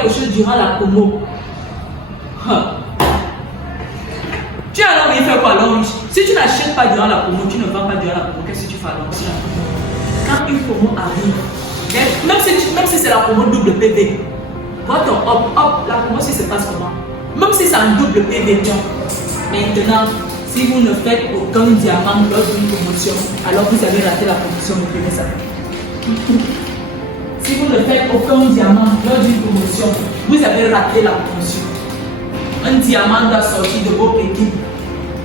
quelque chose durant la promo. Tu es un homme, il fait quoi l'homme? Si tu n'achètes pas durant la promo, tu ne vends pas durant la promo, qu'est-ce que tu fais alors? Quand une promo arrive, même si c'est la promo double PV, votre hop, la promo si se passe comment? Même si c'est un double PV, maintenant, si vous ne faites aucun diamant lors d'une promotion, alors vous avez raté la promotion, vous prenez ça. Si vous ne faites aucun diamant lors d'une promotion, vous avez raté la promotion. Un diamant doit sortir de votre équipe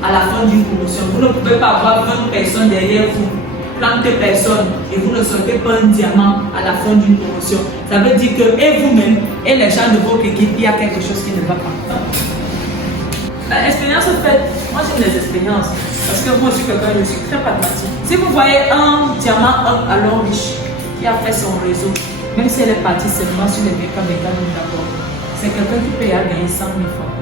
à la fin d'une promotion. Vous ne pouvez pas avoir 20 personnes derrière vous, 30 personnes, et vous ne sortez pas un diamant à la fin d'une promotion. Ça veut dire que, et vous-même, et les gens de votre équipe, il y a quelque chose qui ne va pas. L'expérience faite, moi j'aime les expériences, parce que moi je suis quelqu'un, je suis très pragmatique. Si vous voyez un diamant à l'homme riche qui a fait son réseau, même si elle est partie seulement sur les mécanismes d'abord, c'est quelqu'un qui peut y gagner 100 000 francs.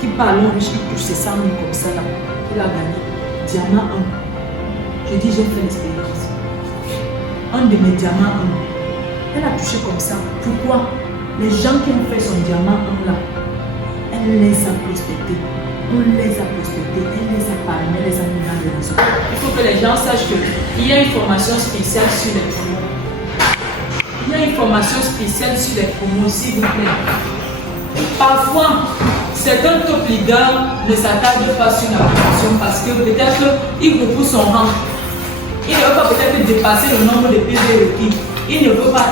Qui parle l'homme riche, qui touche ses 100 000 comme ça là, il a gagné. Diamant 1. Je dis, j'ai fait l'expérience. Un de mes diamants 1, elle a touché comme ça. Pourquoi? Les gens qui ont fait son diamant 1 là, elle les a prospectés. On les a prospectés, elle les a parlé, elle les a mis dans les réseaux. Il faut que les gens sachent qu'il y a une formation spéciale sur les promos. Il y a une formation spéciale sur les promos, s'il vous plaît. Parfois, certains top leaders ne s'attardent pas sur la promotion parce que peut-être ils repoussent son rang. Il ne veut pas peut-être dépasser le nombre de PV requis. Il ne veut pas.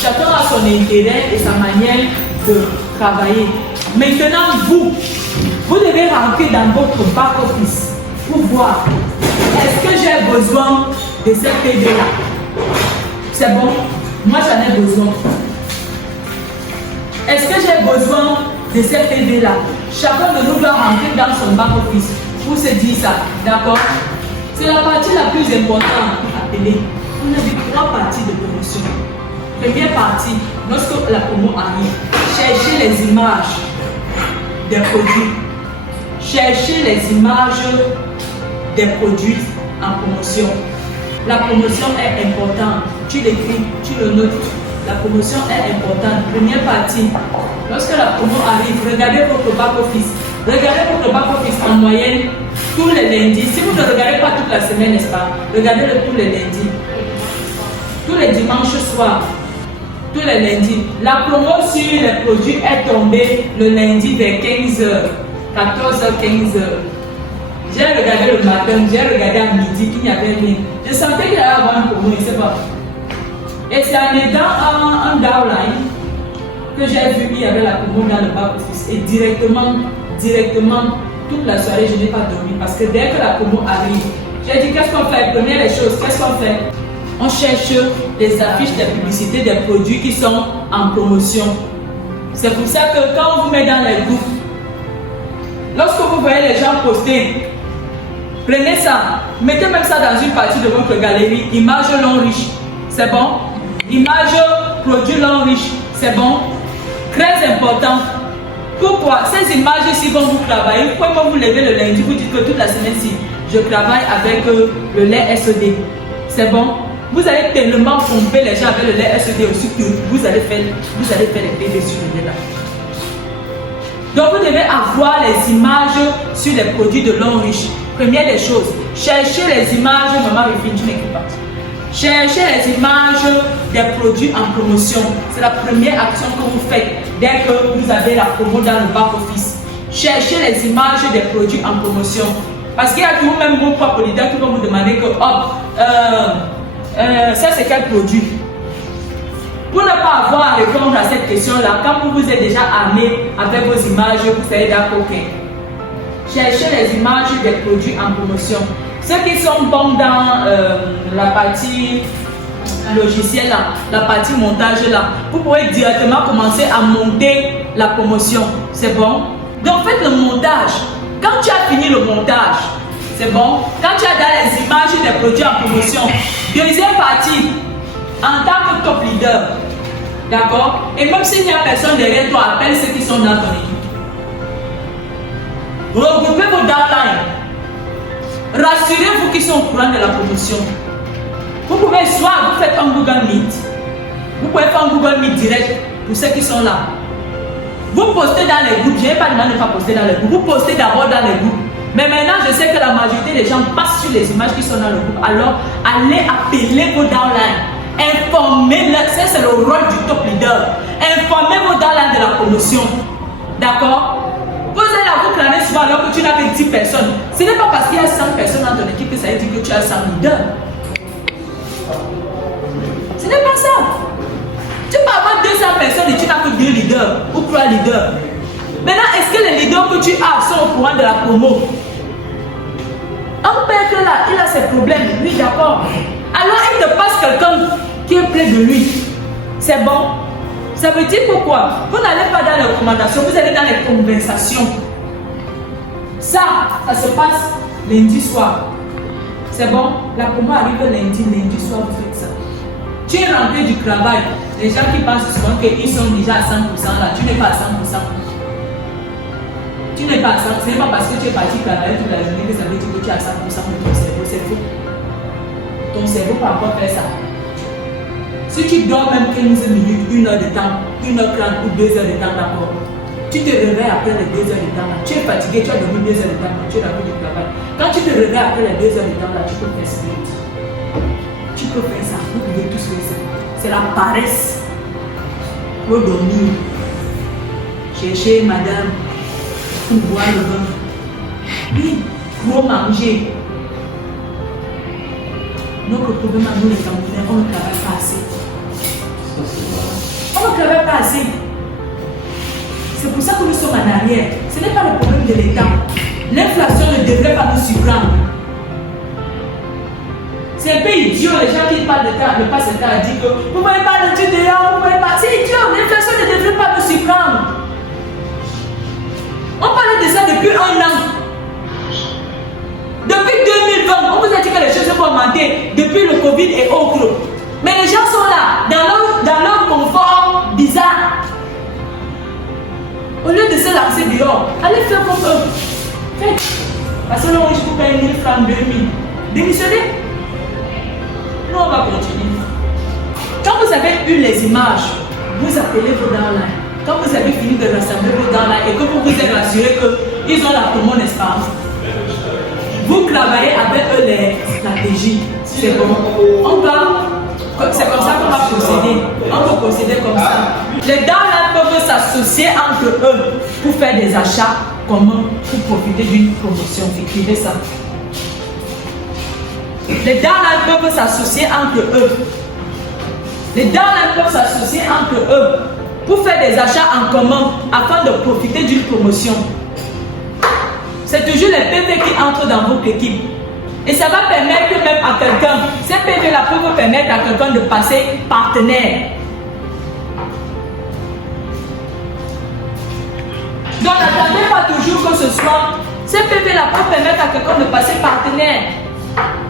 Chacun a son intérêt et sa manière de travailler. Maintenant, vous devez rentrer dans votre back-office pour voir est-ce que j'ai besoin de cette PV-là. C'est bon? Moi, j'en ai besoin. Est-ce que j'ai besoin de cette PV-là? Chacun de nous doit rentrer dans son back-office pour se dire ça. D'accord? C'est la partie la plus importante à appeler. On a dit 3 parties de promotion. Première partie, lorsque la promo arrive, cherchez les images des produits. Cherchez les images des produits en promotion. La promotion est importante. Tu l'écris, tu le notes. La promotion est importante. Première partie, lorsque la promo arrive, regardez votre back-office. Regardez votre back-office en moyenne tous les lundis. Si vous ne regardez pas toute la semaine, n'est-ce pas? Regardez-le tous les lundis. Tous les dimanches soirs. Tous les lundis. La promo sur les produits est tombée le lundi vers 15h, 14h, 15h. J'ai regardé le matin, j'ai regardé à midi qu'il n'y avait rien. Je sentais qu'il y allait avoir une promo, je ne sais pas. Et c'est en aidant un downline que j'ai vu qu'il y avait la promo dans le back-office. Et directement, toute la soirée, je n'ai pas dormi. Parce que dès que la promo arrive, j'ai dit qu'est-ce qu'on fait? Première chose, qu'est-ce qu'on fait? On cherche les affiches des publicités des produits qui sont en promotion. C'est pour ça que quand on vous met dans les groupes, lorsque vous voyez les gens poster, prenez ça, mettez même ça dans une partie de votre galerie, image long riche, c'est bon? Image produit long riche, c'est bon? Très important. Pourquoi? Ces images-ci vont vous travailler. Vous pouvez vous lever le lundi, vous dites que toute la semaine-ci, je travaille avec le lait SED. C'est bon? Vous allez tellement pomper les gens avec le lait SED aussi que vous allez faire les PV sur le lait là. Donc vous devez avoir les images sur les produits de long riche. Première des choses, cherchez les images, maman Rufine, tu n'écris pas. Cherchez les images des produits en promotion. C'est la première action que vous faites dès que vous avez la promo dans le back-office. Cherchez les images des produits en promotion. Parce qu'il y a toujours même vos propres leaders qui vont vous demander que ça c'est quel produit? Pour ne pas avoir à répondre à cette question-là, quand vous vous êtes déjà armé avec vos images, vous savez d'accord, ok. Cherchez les images des produits en promotion. Ceux qui sont bons dans la partie logiciel là, la partie montage là, vous pouvez directement commencer à monter la promotion. C'est bon? Donc faites le montage. Quand tu as fini le montage, c'est bon? Quand tu as dans les images des produits en promotion, deuxième partie, en tant que top leader, d'accord? Et même s'il n'y a personne derrière toi, appelle ceux qui sont dans ton équipe. Regroupez vos downlines. Rassurez-vous qu'ils sont au courant de la promotion. Vous pouvez soit vous faites un Google Meet. Vous pouvez faire un Google Meet direct pour ceux qui sont là. Vous postez dans les groupes, je n'ai pas demandé de ne pas poster dans les groupes. Vous postez d'abord dans les groupes. Mais maintenant, je sais que la majorité des gens passent sur les images qui sont dans le groupe. Alors, allez appeler vos downlines. Informez-les. C'est le rôle du top leader. Informez vos downlines de la promotion. D'accord? Vous allez à vous planer souvent alors que tu n'as que 10 personnes. Ce n'est pas parce qu'il y a 100 personnes dans ton équipe que ça veut dire que tu as 100 leaders. Ce n'est pas ça. Tu peux avoir 200 personnes et tu n'as que 2 leaders ou 3 leaders. Maintenant, est-ce que les leaders que tu as sont au courant de la promo? Un père que là, il a ses problèmes, oui d'accord. Alors il te passe quelqu'un qui est près de lui. C'est bon. Ça veut dire pourquoi? Vous n'allez pas dans les recommandations, vous allez dans les conversations. Ça se passe lundi soir. C'est bon? La promo arrive lundi soir, vous faites ça. Tu es rentré du travail. Les gens qui pensent souvent qu'ils sont déjà à 100% là, tu n'es pas à 100%. Tu n'es pas à 100%, ce n'est pas parce que tu es parti travailler toute la journée que ça veut dire que tu es à 100% de ton cerveau, c'est faux. Ton cerveau peut encore faire ça. Si tu dors même 15 minutes, 1 heure de temps, 1h30 ou 2 heures de temps d'abord, tu te réveilles après les 2 heures de temps là, tu es fatigué, tu as dormi 2 heures de temps, tu es dans le travail. Quand tu te réveilles après les 2 heures de temps là, tu peux faire ça. Tu peux faire ça, vous pouvez tous faire ça. C'est la paresse. Pour dormir, chercher madame, pour boire le vin. Oui, pour manger. Notre problème à nous les Camerounais, on ne travaille pas assez. On ne travaille pas assez. C'est pour ça que nous sommes en arrière. Ce n'est pas le problème de l'État. L'inflation ne devrait pas nous surprendre. C'est un peu idiot, les gens qui parlent de temps, ne pas se temps, disent que vous ne pouvez pas le dire dehors, vous ne pouvez pas. C'est idiot, l'inflation ne devrait pas nous surprendre. On parlait de ça depuis 1 an. Depuis 2020, on vous a dit que les choses vont augmenter depuis le Covid et autres. Mais les gens sont là, dans leur confort bizarre. Au lieu de se lancer dehors, allez faire comme eux. Faites. Parce que non, je vous paye 1000 francs, 2000. Démissionnez. Nous, on va continuer. Quand vous avez eu les images, vous appelez vos downlines. Quand vous avez fini de rassembler vos downlines et que vous vous êtes rassuré qu'ils ont la promo, n'est-ce pas? Vous travaillez avec eux les stratégies. C'est bon. C'est comme ça qu'on va procéder. On va procéder comme ça. Les downlines peuvent s'associer entre eux pour faire des achats communs pour profiter d'une promotion. Écrivez ça. Les downlines peuvent s'associer entre eux. Les downlines peuvent s'associer entre eux pour faire des achats en commun afin de profiter d'une promotion. C'est toujours les PV qui entrent dans votre équipe. Et ça va permettre même à quelqu'un, ces PV-là peuvent permettre à quelqu'un de passer partenaire. Donc n'attendez pas toujours que ce soit. Ces PV-là peuvent permettre à quelqu'un de passer partenaire.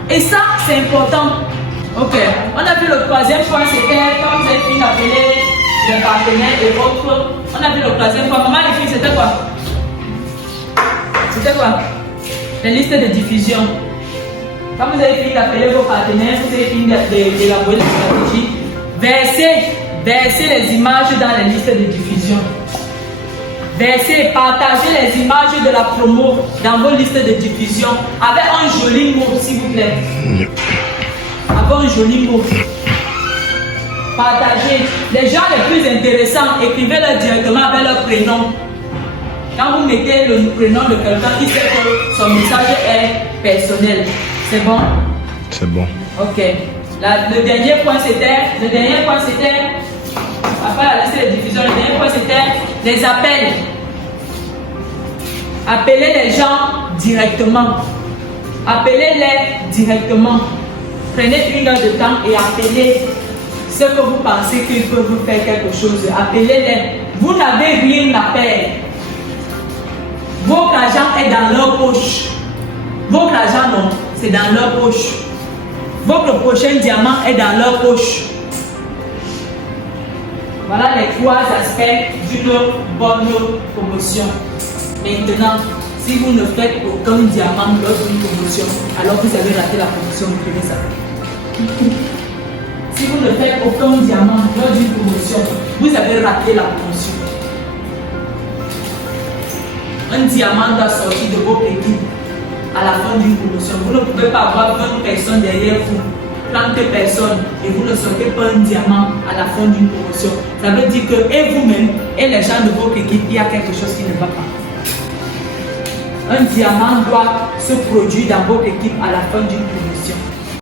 Et ça, c'est important. Ok, on a vu le troisième point, c'était quand vous avez fini d'appeler les partenaires et autres. On a vu le troisième point. Maman, les filles, c'était quoi? C'était quoi? Les listes de diffusion. Quand vous avez fini d'appeler vos partenaires, vous avez fini d'élaborer les stratégies, versez les images dans les listes de diffusion. Partagez les images de la promo dans vos listes de diffusion avec un joli mot, s'il vous plaît. Avec un joli mot. Partagez. Les gens les plus intéressants, écrivez-leur directement avec leur prénom. Quand vous mettez le prénom de quelqu'un, il sait que son message est personnel. C'est bon? C'est bon. Ok. Le dernier point c'était, après la liste de diffusion, le dernier point c'était les appels. Appelez les gens directement. Appelez-les directement. Prenez 1 heure de temps et appelez ceux que vous pensez qu'ils peuvent vous faire quelque chose. Appelez-les. Vous n'avez rien à perdre. Votre argent est dans leur poche. Votre argent, non, c'est dans leur poche. Votre prochain diamant est dans leur poche. Voilà les 3 aspects d'une bonne promotion. Maintenant, si vous ne faites aucun diamant lors d'une promotion, alors vous avez raté la promotion, vous prenez ça. Si vous ne faites aucun diamant lors d'une promotion, vous avez allez rater la promotion. Un diamant doit sortir de votre équipe à la fin d'une promotion. Vous ne pouvez pas avoir 20 personnes derrière vous, 30 personnes, et vous ne sortez pas un diamant à la fin d'une promotion. Ça veut dire que et vous-même et les gens de votre équipe, il y a quelque chose qui ne va pas. Un diamant doit se produire dans votre équipe à la fin d'une promotion.